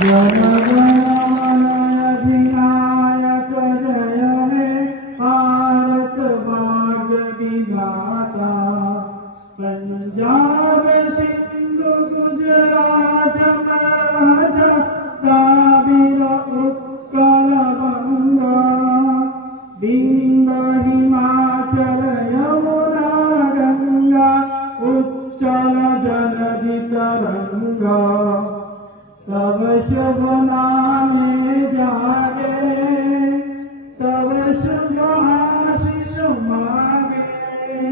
जनगणमनधिनायक जय हे भारत भाग्य विधाता। पंजाब सिंधु गुजरात मराठा द्राविड़ उत्कल बंगा विंध्य हिमाचल यमुना गंगा उच्चल जलधि तरंगा। तब शुभ नामे जागे तब शुभ आशीष मांगे।